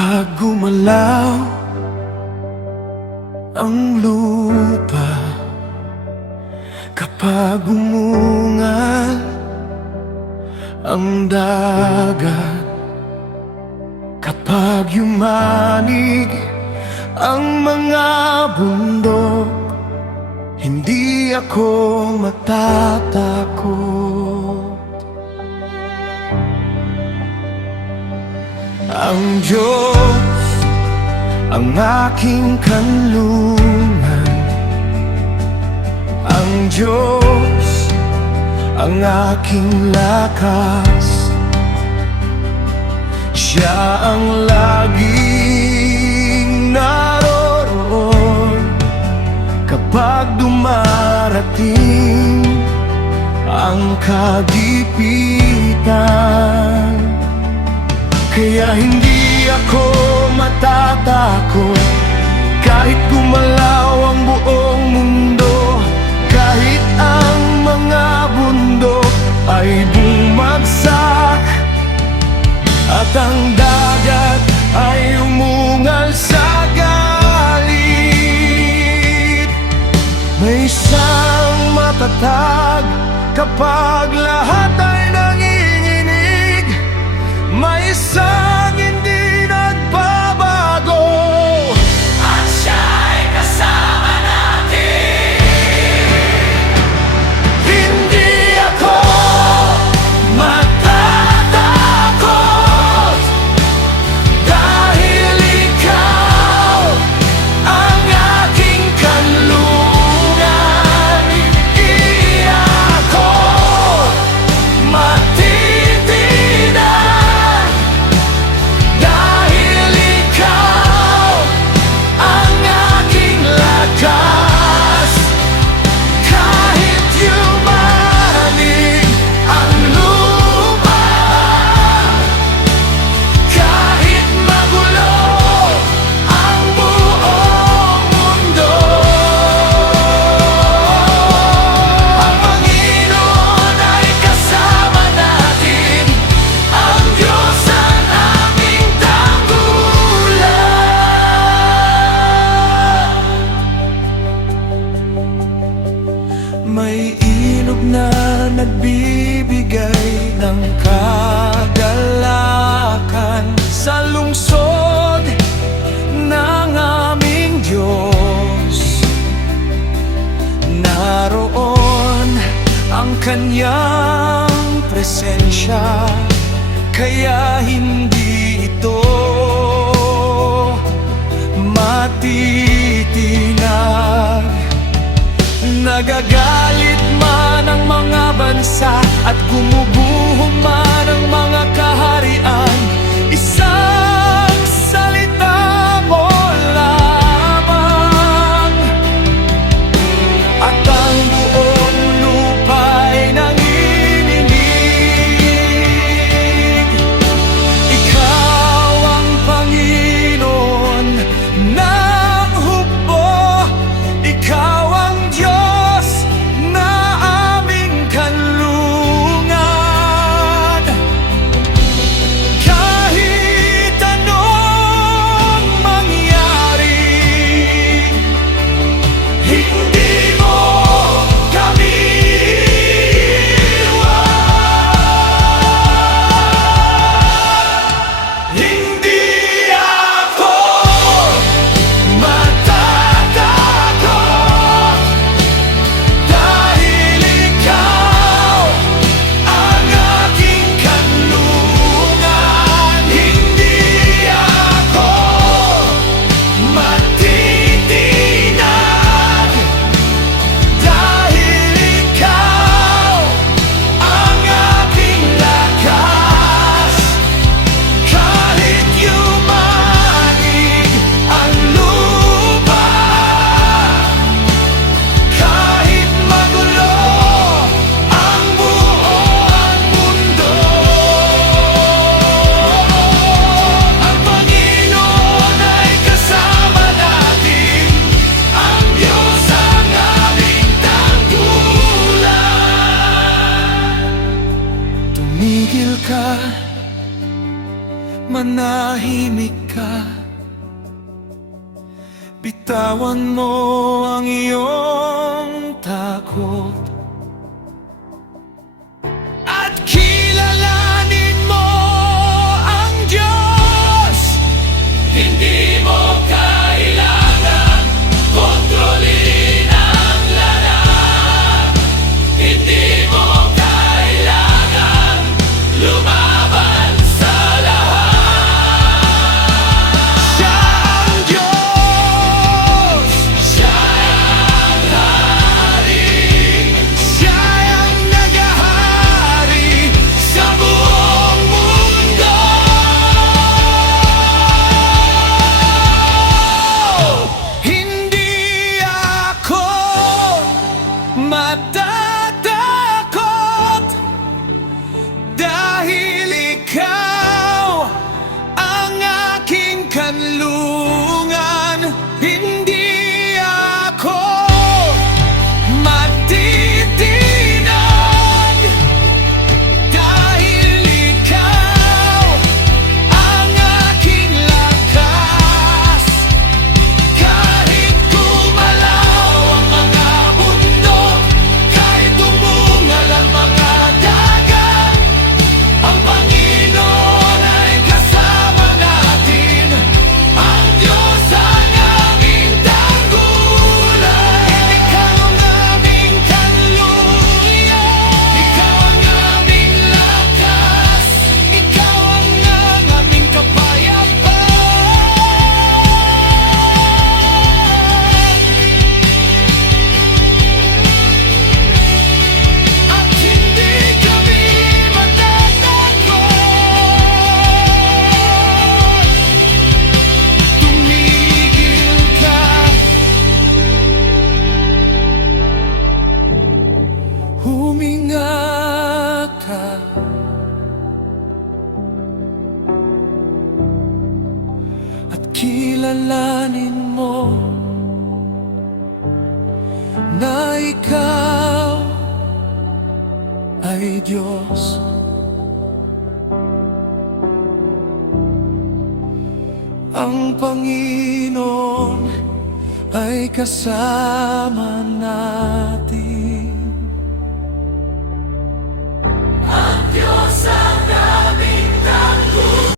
Kapag gumalaw ang lupa, kapag umungal ang dagat, kapag yumanig ang mga bundok, hindi ako matatakot. Ang Diyos ang aking kanlungan, ang Diyos ang aking lakas. Siya ang laging naroroon kapag dumarating ang kagipitan. Kaya hindi ako matatakot kahit gumalaw ang buong mundo, kahit ang mga bundok ay bumagsak at ang dagat ay umungal sa galit. May isang matatag kapag lahat ay nanginginig, may isang hindi nagbabago, at siya ay kasama natin. Hindi ako matatakot dahil ikaw ang aking kanlungan. Hindi ako matitinan dahil ikaw ang aking lakas. Kahit yumanig ang lupa, kahit magulo ang buong mundo, ang Panginoon ay kasama natin. Ang Diyos ang aming tanggulan. May ilog na nagbibigay ng kagalakan sa lungsod ng aming Diyos. Naroon ang kanyang presensya, kaya hindi ito matitinag. Nagagalit man ang mga bansa at gumuguho man ang mga kaharian, isang salita mo lamang at ang buong lupa ay nanginginig. Ikaw ang Panginoon ng hukbo, ikaw ang Diyos na aming kanlungan. manahimik ka. Bitawan mo ang iyong takot at kilalanin mo ang Diyos. Hindi mo kailangan kontrolin ang lahat. Hindi mo kailangan lumaban sa lahat. Siya ang Diyos, siya ang hari, siya ang naghahari sa buong mundo. Hindi ako matatakot dahil ikaw ang aking kanlungan. Hindi ako matitinag dahil ikaw ang aking lakas. Kahit gumalaw ang mga bundok, kahit tumungal ang mga dagat, ang Panginoon ay kasama natin. Ang Diyos ang aming tanggulan. Ikaw ang aming kanlungan. Ikaw ang aming lakas. Ikaw ang aming kapayapaan. At hindi kami matatakot. Tumigil ka, huminga ka, at kilalanin mo na ikaw ay Diyos. Ang Panginoon ay kasama natin.